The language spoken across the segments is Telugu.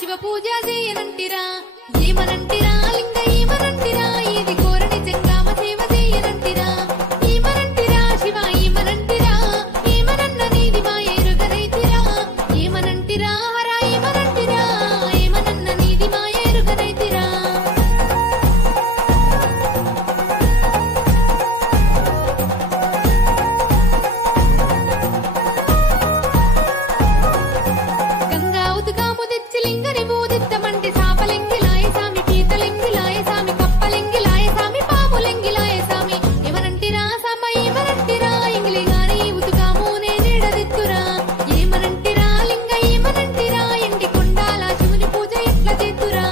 శివ పూజ చేయనంటిరా ఏమనంటిరా లింగ ఏమనంటిరా ఇది కోరని జంగామ సేవ చేయనంటిరా ఏమనంటిరా శివ ఏమనంటిరా ఏమనన్న నీది మా ఎరుగనైతిరా ఏమనంటిరా హర ఏమనంటిరా ఏమనన్న నీది మా ఎరుగనైతిరా గంగా ఉతుకాము తెచ్చి లింగని బూదిత్తమంటే సాపలెంగిలాయ సామి పీతలెంగిలాయ సామి కప్పలెంగిలాయ సామి పాములెంగిలాయ సామి ఏమనంటిరా సాంబ ఏమనంటిరా ఎంగిలి గాని ఉతుకాము నేనేడదిత్తురా ఏమనంటిరా లింగ ఏమనంటిరా ఎండి కొండాల శివుని పూజ ఎట్ల చేతురా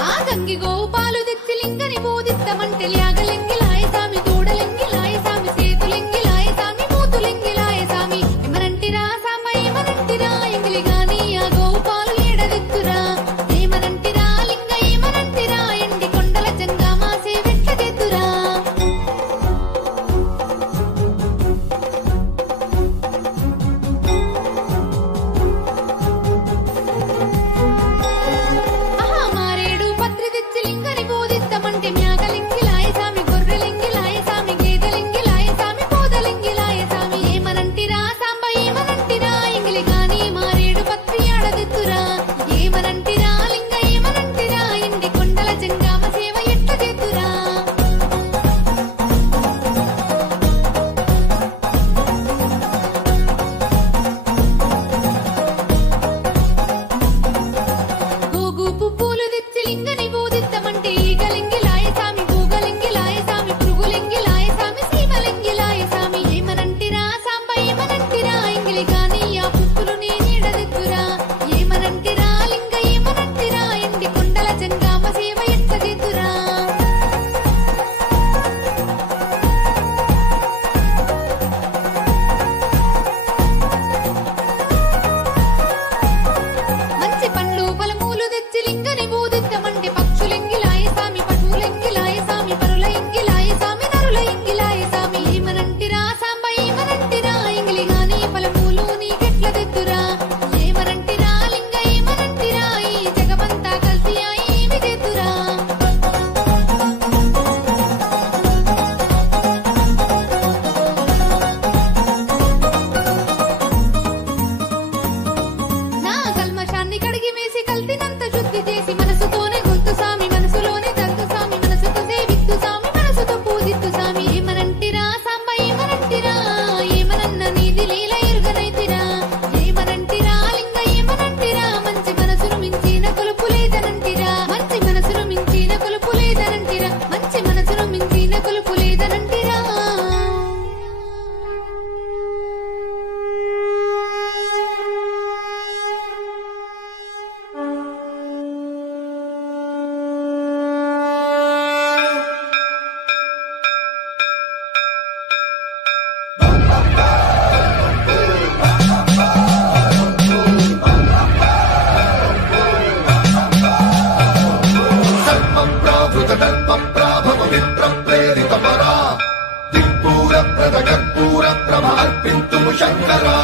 ఆ గంగి గోపాలు తెచ్చి లింగని బూదిత్తమంటే ల్యాగలెంగిలాయ సామి దూడలెంగిలాయ సామి సేతులెంగిలాయ సామి మూతులెంగిలాయ సామి ఏమనంటిరా సాంబ ఏమనంటిరా ఎంగిలి గాని ఆ గోపాలు ఏడదెత్తురా ఏమనంటిరా లింగ ఏమనంటిరా ఎండి కొండల జంగామ సేవెట్ల చేతురా ఆహా మారేడు పత్రి తెచ్చి లింగని బూదిత్తమంటే మ్యాగలెంగిలాయ సామి గొర్రెలెంగిలాయ సామి గేదెలెంగిలాయ సామి పూదలెంగిలాయ సామి ఏమనంటిరా సాంబ ఏమనంటిరా ఎంగిలి గాని మారేడు పత్రి ఆడదెత్తురా ఏమనంటిరా లింగ ఏమనంటిరా ఎండి కొండల జంగామ సేవ ఎట్ల చేతురా గోగు పువ్వులు తెచ్చి లింగని బూదిత్తమంటే ఈగలెంగిలాయ సామి గూగలెంగిలాయ సామి పురుగులెంగిలాయ సామి సీమలెంగిలాయ సామి ఏమనంటిరా సాంబ ఏమనంటిరా ఎంగిలి గాని ఆ పువ్వులు నేనేడదెత్తురా ఏమనంటిరా లింగ ఏమనంటిరా ఎండి కొండల జంగామ సేవ ఎట్ల చేతురా మంచి పండ్లు ఫలమూలు తెచ్చి లింగని బూదిత్తమంటే పక్షులెంగిలాయ సామి పశువులెంగిలాయ సామి పరుల ఎంగిలాయ సామి నరుల ఎంగిలాయ సామి ఏమనంటిరా సాంబ ఏమనంటిరా ఎంగిలి గాని ఫలమూలు నీకెట్ల తెత్తురా ఏమనంటిరా లింగ ఏమనంటిరా ఈ జగమంతా కలిసి ఏమి చేతురా నా కల్మషాన్ని కడిగి వేసి కల్తినంత శుద్ధి చేసి మనసుతోనే గుర్తు సామి మనసులోనే తంతు సామి మనసుతో సేవిత్తు సామి మనసుతో పూజిత్తు సామి ఏమనంటిరా సాంబ ఏమనంటిరా ఏమనన్న నీది లీల ఎరుగనైతిరా ఏమనంటిరా లింగ ఏమనంటిరా మంచి మనసును మించిన కొలుపు లేదనంటిరా మంచి మనసును మించిన కొలుపు లేదనంటిరా మంచి మనసును మించిన కొలుపు లేదనంటిరా దిక్పూర ప్రద కర్పూర ప్రభ అర్పింతుము శంకరా